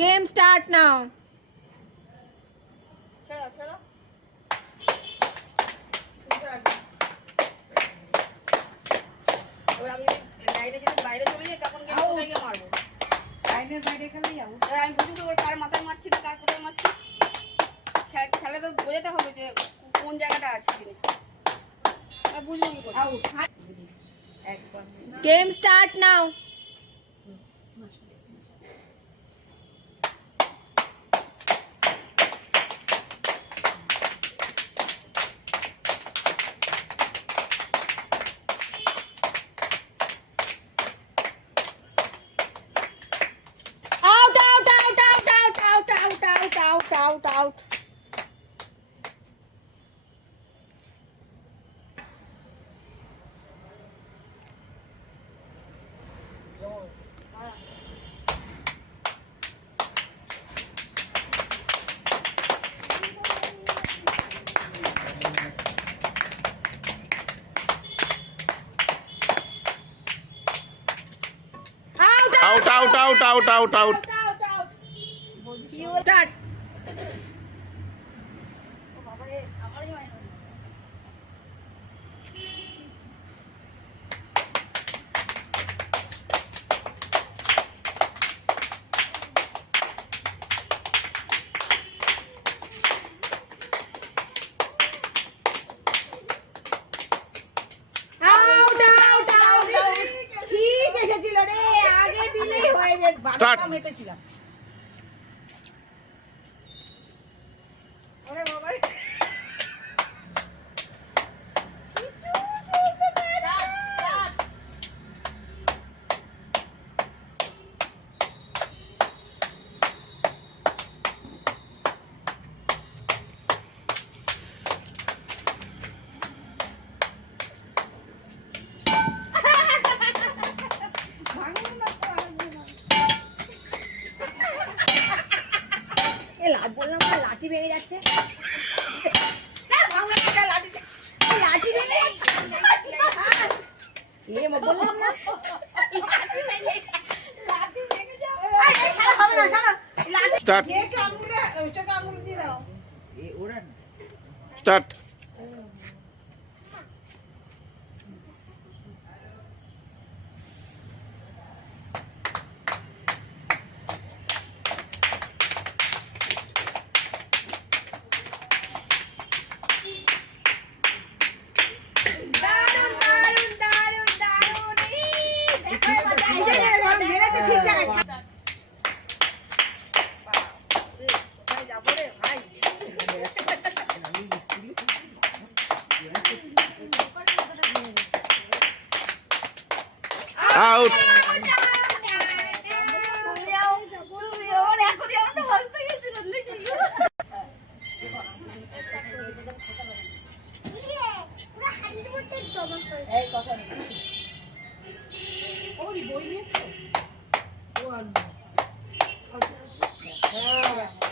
Game start now. আমি লাইনে যদি বাইরে চলে যাই তখন গেম কোথায় গিয়ে মারবো? লাইনের বাইরে গেলেই আউট। আমি বুঝি তো কার মাথায় মারছি না কার কোথায় মারছি। খেলে তো বোঝাতে হবে যে কোন জায়গাটা আছে জিনিসটা। বুঝবো কি করে? আউট। একবার game start now. Out, out, out, out, out, out, out, out, out, out, out. Out, out, out, out, out, out. You start. Out, out, out, out. ঠিক এসেছিল রে, আগে দিলেই হয়ে যেত। Start. মেপেছিলাম। ওরে বাবা রে। বললাম না লাঠি ভেঙে যাচ্ছে। লাঠি ভেঙে যাচ্ছে। বললাম না লাঠি ভেঙে যাবে। Start. কে একটু আঙুলে চোখে আঙুল দিয়ে দাও। ওরা না। Start. দারুণ, দারুণ, দারুণ, দারুণ। এই, দেখো এবার মেরেছে ঠিক জায়গায়। কোথায় যাবো রে ভাই? Out. এই কথা নেই। ওই বই নিয়েছো? ও আনবে। হ্যাঁ